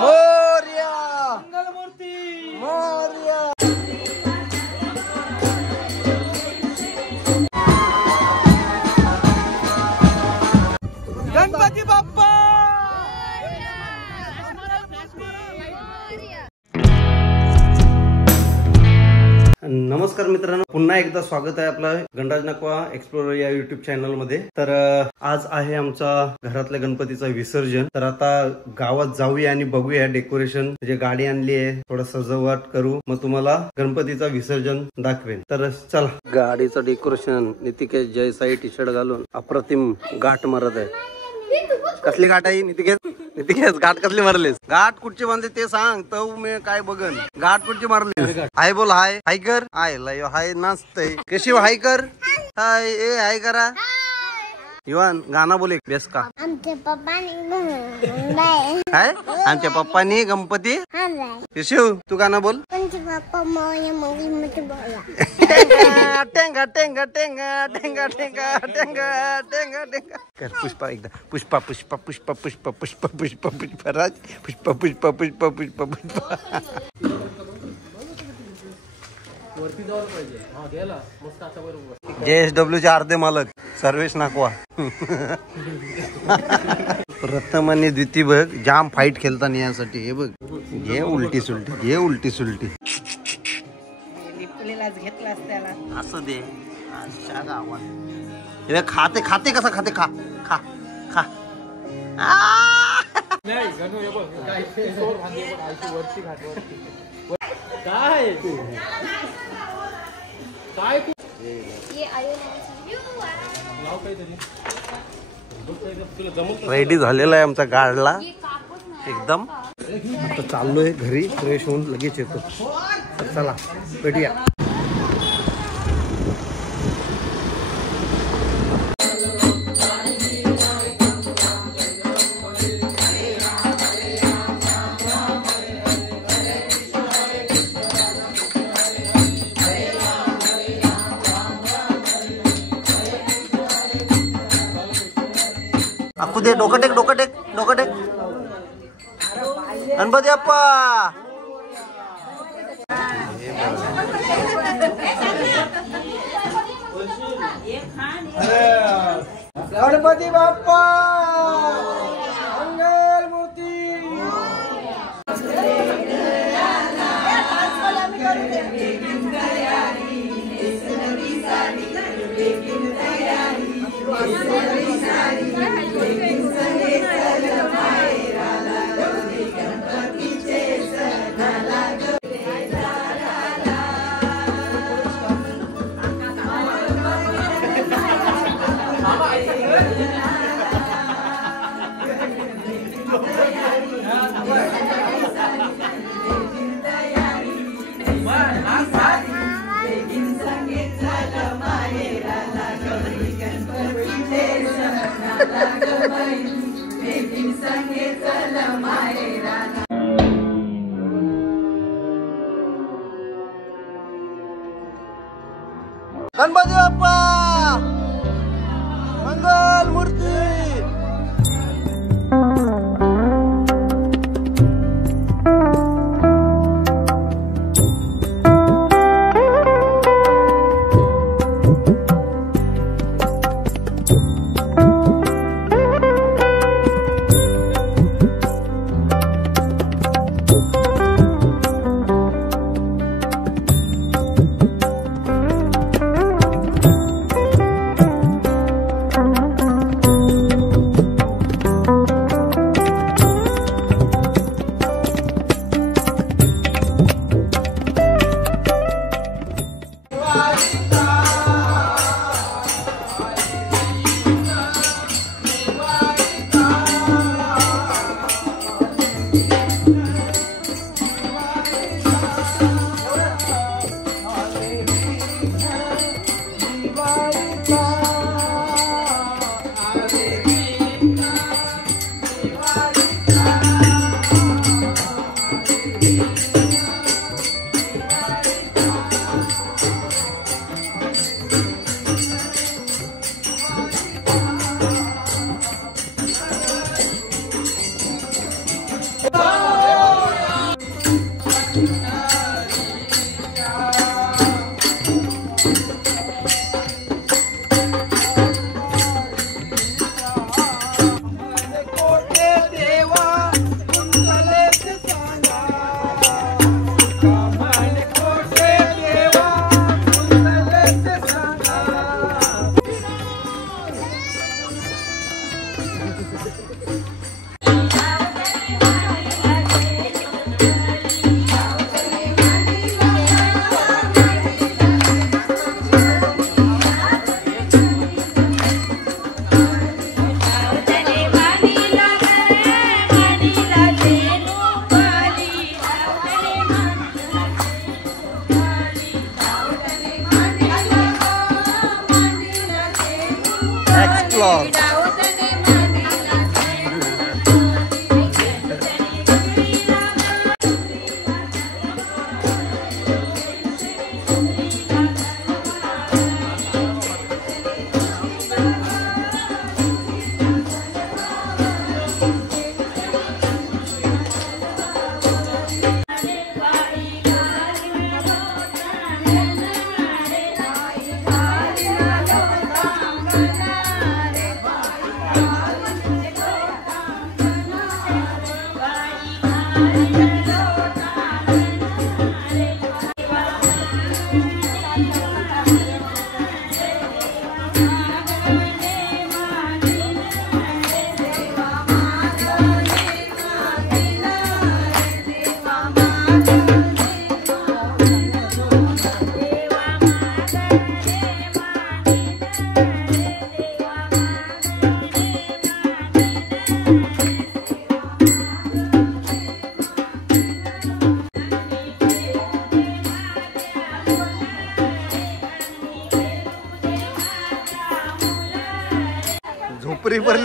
मोरया मंगलमूर्ती मोरया। गणपती बाप्पा। नमस्कार मित्रांनो, पुन्हा एकदा स्वागत आहे आपलं गणराज नकवा एक्सप्लोरर या युट्यूब चॅनल मध्ये। तर आज आहे आमचा घरातल्या गणपतीचा विसर्जन। तर आता गावात जाऊया आणि बघूया डेकोरेशन, म्हणजे गाडी आणली आहे, थोडं सजावट करू, मग तुम्हाला गणपतीचा विसर्जन दाखवेन। तर चला, गाडीचं डेकोरेशन नितिकेश जय साई टी शर्ट घालून अप्रतिम गाठ मारत आहे। कसली गाठ आहे नितिकेश गाठ कसली मारलीस? गाठ कुठची बांधले ते सांग, तो मी काय बघन। गाठ कुठची मारलीस? हाय बोल, हाय हाय कर, हाय लय हाय नाचतय कशी हाय कर, हाय ए हाय करा। युवान गाणं बोल एक बेस का? आमच्या पप्पानी गणपती शिव, तू गाणं बोल। टेंगा टेंगा टेंगा टेंगा टेंगा टेंगा टेंगा टेंगा कर। पुष्पा एकदा, पुष्पा पुष्पा पुष्पा पुष्पा पुष्पा पुष्पा पुष्पा राज पुष्पा पुष्पा पुष्पा पुष्पा पुष्पा। JSW चे अर्धे मालक सर्वेश नाकवा। प्रथम आणि द्वितीय बघ जाम फाईट खेळताना यासाठी। हे बघ, घे उलटी सुलटी, घे उलटी सुलटी। असं दे खाते खाते कसा खाते, खा खा खा। रेडी झालेला आहे आमचा गाडला एकदम। आता चाललोय घरी, फ्रेश होऊन लगेच येतो। तर चला भेटूया। दे डोकं टेक, डोकं टेक, डोकं टेक। गणपती बाप्पा। गणपती बाप्पा मंगलमूर्ती। गणपती बाप्पा मंगलमूर्ती।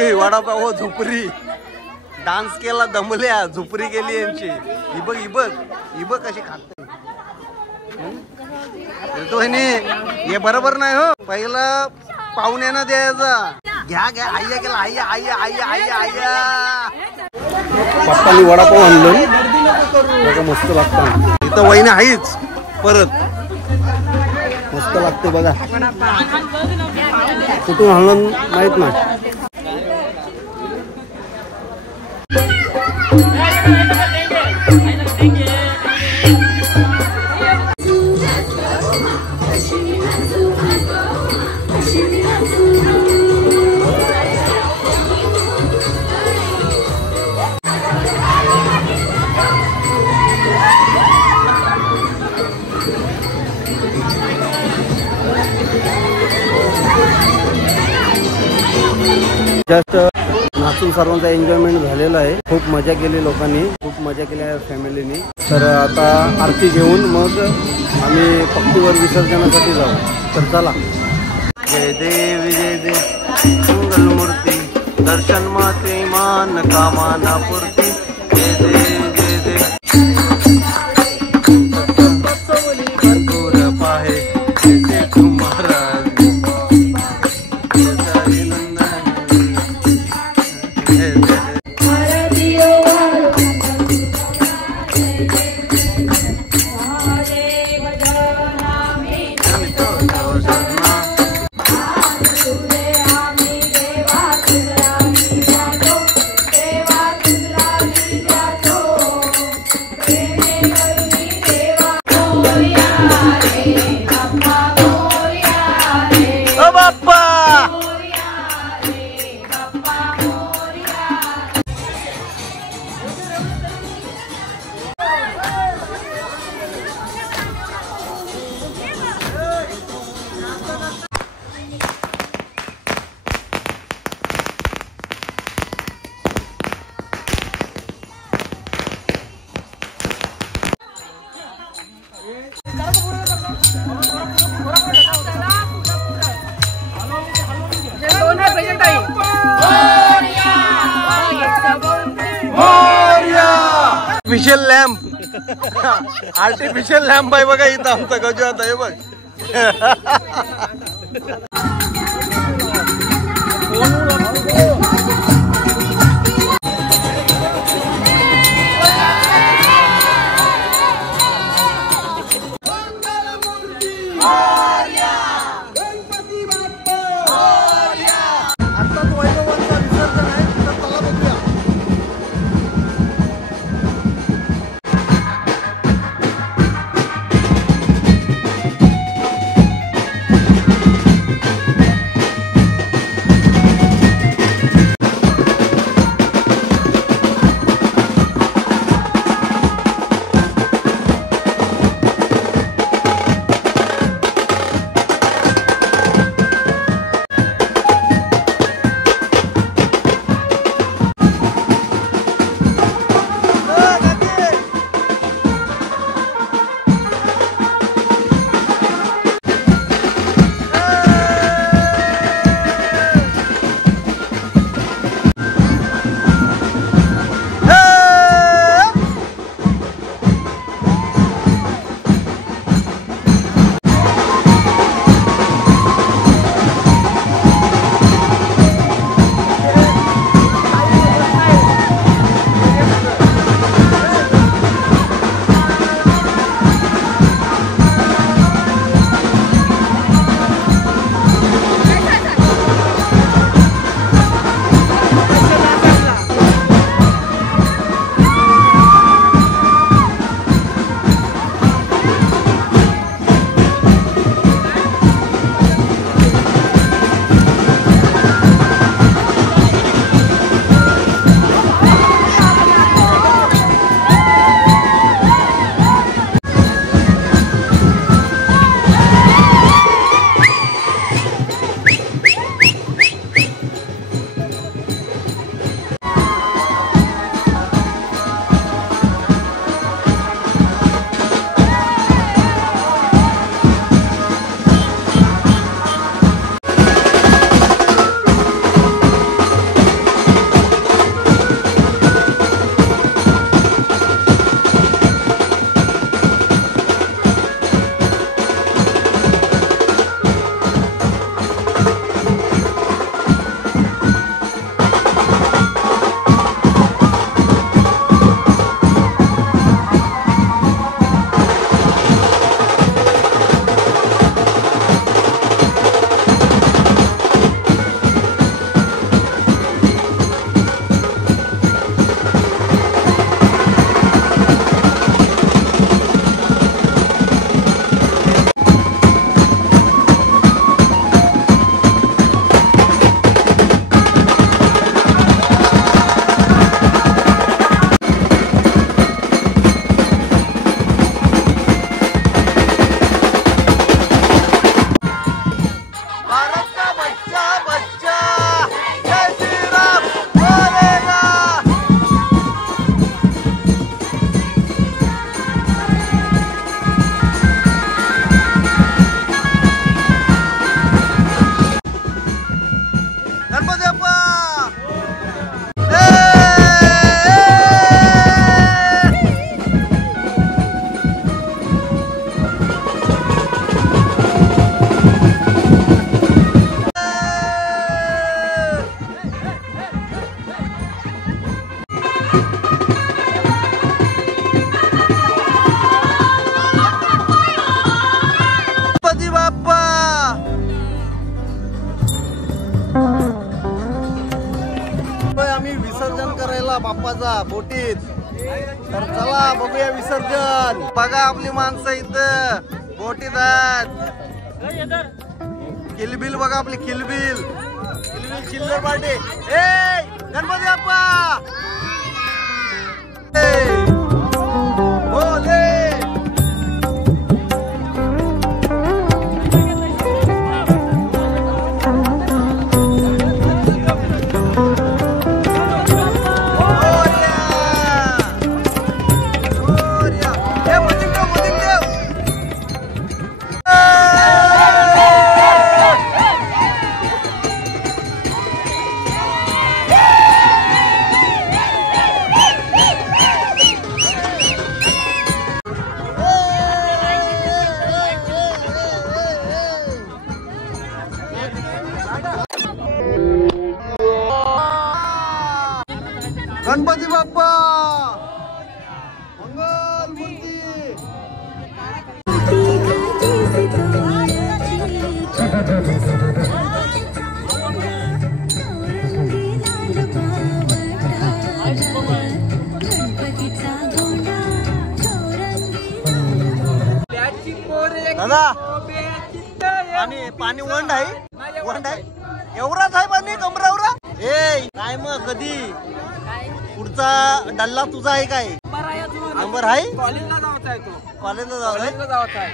पावली वडापाव झोपरी डान्स केला दमल्या झोपरी गेली यांची. ही बघ कशी खाते तो हे बरोबर नाही हो. पहिला पाहुण्यांना द्यायचा. घ्या आय्या केला आय्या पप्पानी वडापाव आणलं मस्त लागतं. इथं वहिनी आहेच परत मस्त लागते बघा. कुठून आणलं माहित नाही. जस्ट नाचून सर्वांचा एन्जॉयमेंट झालेला आहे. खूप मजा केली लोकांनी, खूप मजा केली आहे फॅमिलीनी. तर आता आरती घेऊन मग आम्ही पक्तीवर विसर्जनासाठी जाऊ. तर चला. जय देव मंगलमूर्ती दर्शन माते मान कामाना पूर्ती. जय देव भरपूर पाहे तुम्हारा आर्टिफिशियल लॅम्प आर्टिफिशियल लॅम्प आहे बघा इथं आमचा गजू आता हे बघ. बोटीत. तर चला बघूया विसर्जन. बघा आपली माणसं इथं बोटीत आहेत. किलबिल बघा आपली किलबिल चिल्लर पार्टी. ए गणपती बाप्पा बोले. गणपती बाप्पा मंगल मूर्ती. दादा पाणी वंड आहे. वंड आहे एवढाच आहे पाणी कमरावरा. ए काय मग कधी पुढचा डल्ला तुझा आहे काय नंबर आहे. कॉलेजला जायचा आहे तो. कॉलेजला जायचा आहे.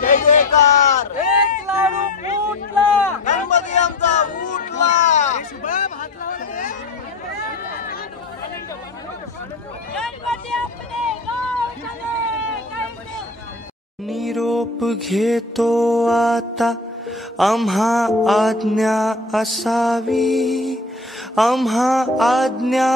जय जयकार. गणपती आमचा उठला. निरोप घेतो आता आम्हा आज्ञा असावी. आम्हा आज्ञा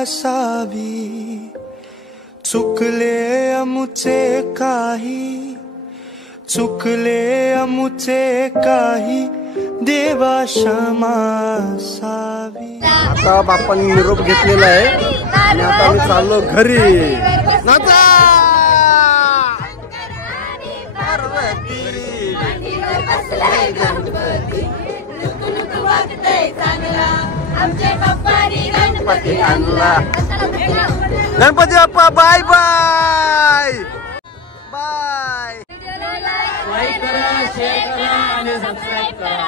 असावी. चुकले अमुचे काही. चुकले अमुचे काही देवा क्षमा असावी. आता बाप्पांनी निरोप घेतलेला आहे आणि आता आम्ही चाललो घरी. नाचा Ganpati Bappa bye bye bye. Like करा, शेअर करा आणि सबस्क्राईब करा.